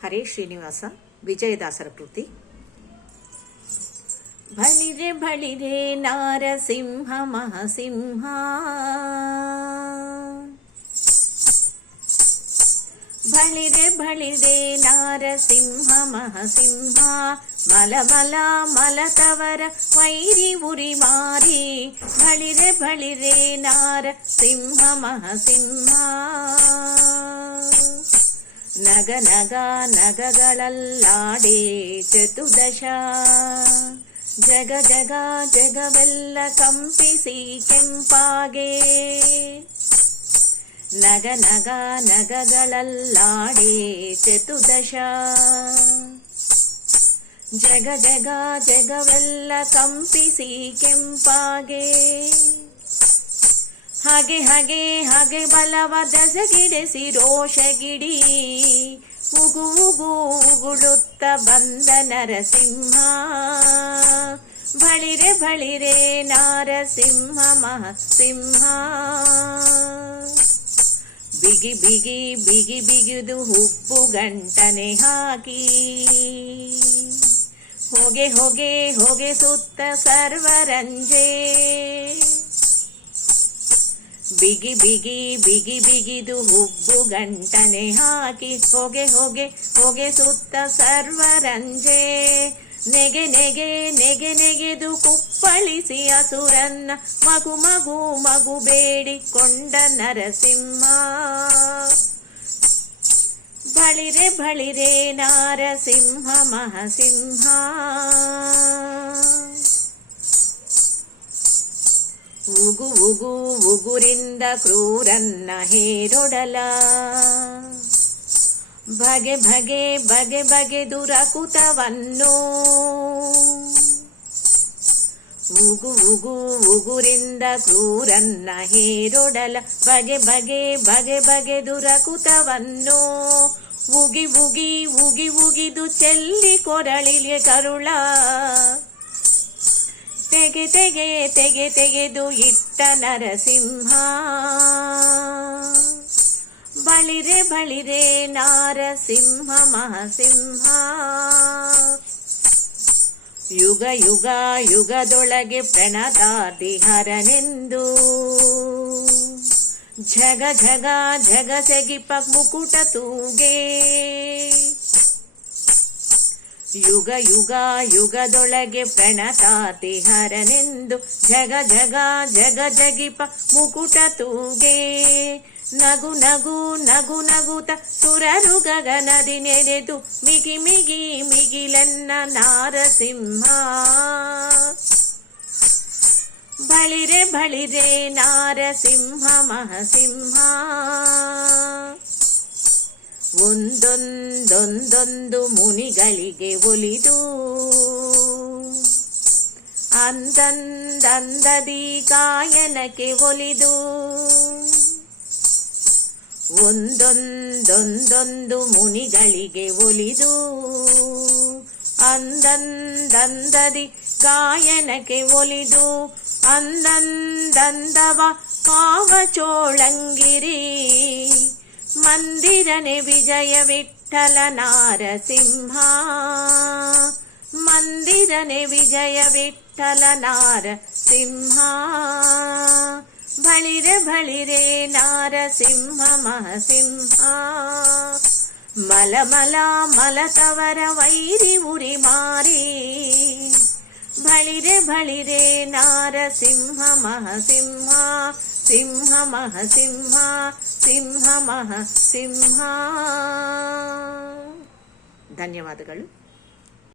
ಹರೇ ಶ್ರೀನಿವಾಸ ವಿಜಯದಾಸರ ಕೃತಿ. ಬಳಿರೆ ಬಳಿರೆ ನಾರಸಿಂಹ ಮಹಾಸಿಂಹ, ಬಳಿರೆ ಬಳಿರೆ ನಾರಸಿಂಹ ಮಹಾಸಿಂಹ, ಮಲಮಲ ಮಲತವರ ವೈರಿ ಉರಿ ಮಾರಿ, ಬಳಿರೆ ಬಳಿರೆ ನಾರಸಿಂಹ ಮಹಾಸಿಂಹ. ನಗ ನಗ ನಗಗಳಲ್ಲಾಡೆ ಚತುರ್ದಶ, ಜಗ ಜಗ ಜಗವೆಲ್ಲ ಕಂಪಿಸಿ ಕೆಂಪಾಗೆ. ನಗ ನಗ ನಗಗಳಲ್ಲಾಡೆ ಚತುರ್ದಶ, ಜಗ ಜಗ ಜಗವೆಲ್ಲ ಕಂಪಿಸಿ ಕೆಂಪಾಗೆ. ಹಾಗೆ ಹಾಗೆ ಹಾಗೆ ಬಲವ ದಸಗಿಡಿಸಿ ರೋಷಗಿಡಿ, ಉಗು ಉಗು ಉಗುಳುತ್ತ ಬಂದ ನರಸಿಂಹ. ಬಳಿರೆ ಬಳಿರೆ ನಾರಸಿಂಹ ಮಹಾಸಿಂಹ. ಬಿಗಿ ಬಿಗಿ ಬಿಗಿ ಬಿಗಿದು ಹುಬ್ಬು ಗಂಟನೆ ಹಾಕಿ, ಹೊಗೆ ಹೊಗೆ ಹೊಗೆ ಸುತ್ತ ಸರ್ವರಂಜೆ. ಬಿಗಿ ಬಿಗಿ ಬಿಗಿ ಬಿಗಿದು ಹುಬ್ಬು ಗಂಟನೆ ಹಾಕಿ, ಹೊಗೆ ಹೊಗೆ ಹೊಗೆ ಸುತ್ತ ಸರ್ವರಂಜೆ. ನೆಗೆ ನೆಗೆ ನೆಗೆ ನೆಗೆದು ಕುಪ್ಪಳಿಸಿ ಅಸುರನ್ನ, ಮಗು ಮಗು ಮಗು ಬೇಡಿಕೊಂಡ ನರಸಿಂಹ. ಬಳಿರೆ ಬಳಿರೆ ನಾರಸಿಂಹ ಮಹಾಸಿಂಹ. ಉಗು ಉಗು ಉಗುರಿಂದ ಕ್ರೂರನ್ನ ಹೇರೊಡಲ, ಬಗೆ ಬಗೆ ಬಗೆ ಬಗೆದು ರಕುತವನ್ನು. ಉಗು ಉಗು ಉಗುರಿಂದ ಕ್ರೂರನ್ನ ಹೇರೊಡಲ, ಬಗೆ ಬಗೆ ಬಗೆ ಬಗೆದು ರಕುತವನ್ನು. ಉಗಿ ಉಗಿ ಉಗಿ ಉಗಿದು ಚೆಲ್ಲಿ ಕೊರಳಿಗೆ ಕರುಳ, ತೆಗೆ ತೆಗೆ ತೆಗೆ ತೆಗೆದು ಇಟ್ಟ ನರಸಿಂಹ. ಬಳಿರೆ ಬಳಿರೆ ನಾರಸಿಂಹ ಮಹಾಸಿಂಹ. ಯುಗ ಯುಗ ಯುಗದೊಳಗೆ ಪ್ರಣತಾದಿ ಹರನೆಂದು, ಝಗ ಝಗ ಝಗ ಸೆಗಿಪ ಮುಕುಟ ತೂಗೆ. ಯುಗ ಯುಗ ಯುಗದೊಳಗೆ ಪ್ರಣತಾತಿ ಹರನೆಂದು, ಜಗ ಜಗ ಜಗ ಜಗಿಪ ಮುಕುಟ ತೂಗೆ. ನಗು ನಗು ನಗು ನಗುತ ಸುರರು ಗಗನದಿ ನೆನೆದು, ಮಿಗಿ ಮಿಗಿ ಮಿಗಿಲೆನ್ನ ನಾರಸಿಂಹ. ಬಳಿರೆ ಬಳಿರೆ ನಾರಸಿಂಹ ಮಹಾಸಿಂಹ. ಒಂದೊಂದೊಂದೊಂದು ಮುನಿಗಳಿಗೆ ಒಲಿದು, ಅಂದಂದಂದದಿ ಗಾಯನಕ್ಕೆ ಒಲಿದು. ಒಂದೊಂದೊಂದೊಂದು ಮುನಿಗಳಿಗೆ ಒಲಿದು, ಅಂದಂದಂದದಿ ಗಾಯನಕ್ಕೆ ಒಲಿದು. ಅಂದಂದಂದವ ಕಾವ ಚೋಳಂಗಿರಿ, ಮಂದಿರನೆ ವಿಜಯ ವಿಠಲ ನಾರಸಿಂಹ. ಮಂದಿರನೆ ವಿಜಯ ವಿಠಲ ನಾರಸಿಂಹ. ಬಳಿರೆ ಬಳಿರೆ ನಾರಸಿಂಹ ಮಹಾಸಿಂಹ. ಮಲಮಲ ಮಲತವರ ವೈರಿ ಉರಿ ಮಾರಿ, ಬಳಿರೆ ಬಳಿರೆ ನಾರಸಿಂಹ ಮಹಾಸಿಂಹ. ಸಿಂಹ ಮಹಾಸಿಂಹ ಸಿಂಹ ಮಹಾಸಿಂಹ. ಧನ್ಯವಾದಗಳು.